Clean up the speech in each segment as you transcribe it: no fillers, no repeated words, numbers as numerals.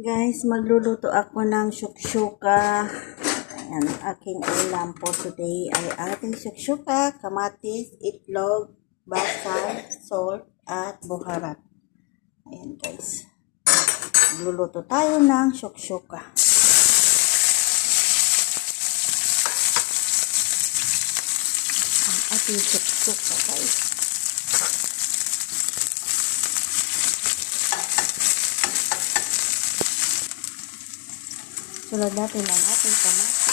Guys, magluluto ako ng syukshuka. Ayan, ang aking ulam for today ay ating syukshuka, kamatis, itlog, basal, salt, at buharat. Ayan guys. Magluluto tayo ng syukshuka. Ang ating syukshuka guys. Sunod natin ang ating kamatis.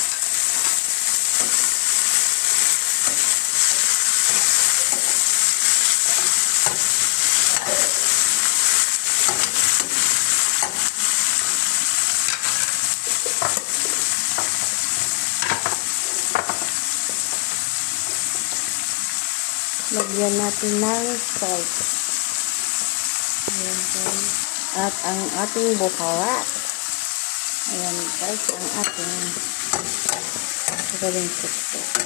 Lagyan natin ng salt. Ayan guys. At ang ating buharat. Ayan guys, ang ating gawing syukshuka.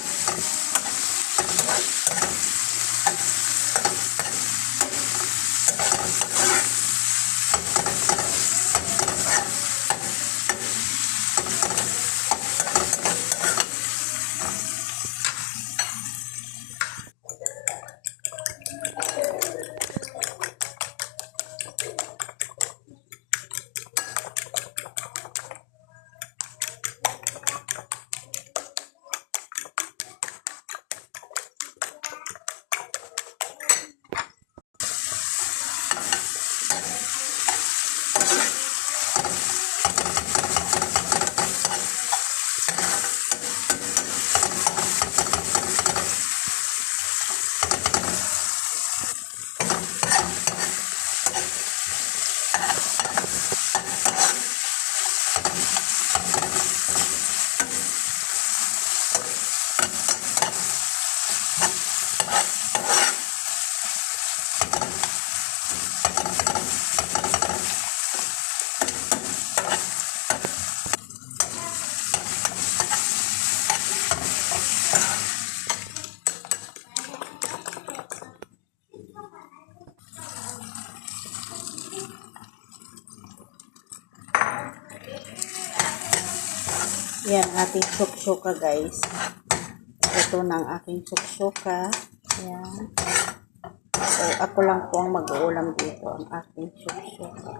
Yan, ating syukshuka guys. Ito na ang aking syukshuka. Yan. So, ako lang po ang mag-uulam dito. Ang aking syukshuka.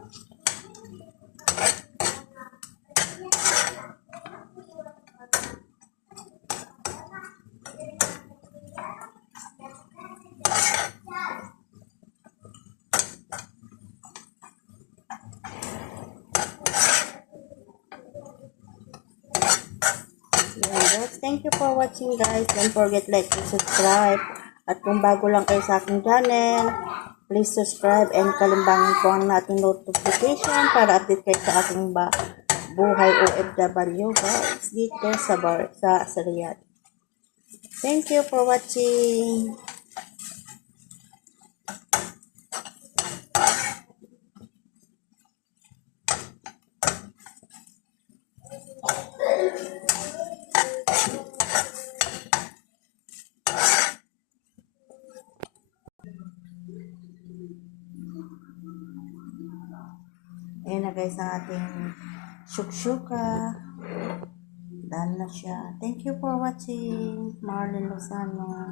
Thank you for watching guys. Don't forget like and subscribe. At kung bago lang kayo sa aking channel, please subscribe and kalimbangin po ang nating notification para update kayo sa aking buhay OFW guys dito sa Riyadh. Thank you for watching. Ayan na guys ang ating syukshuka. Done na siya. Thank you for watching. Marlene Lozano.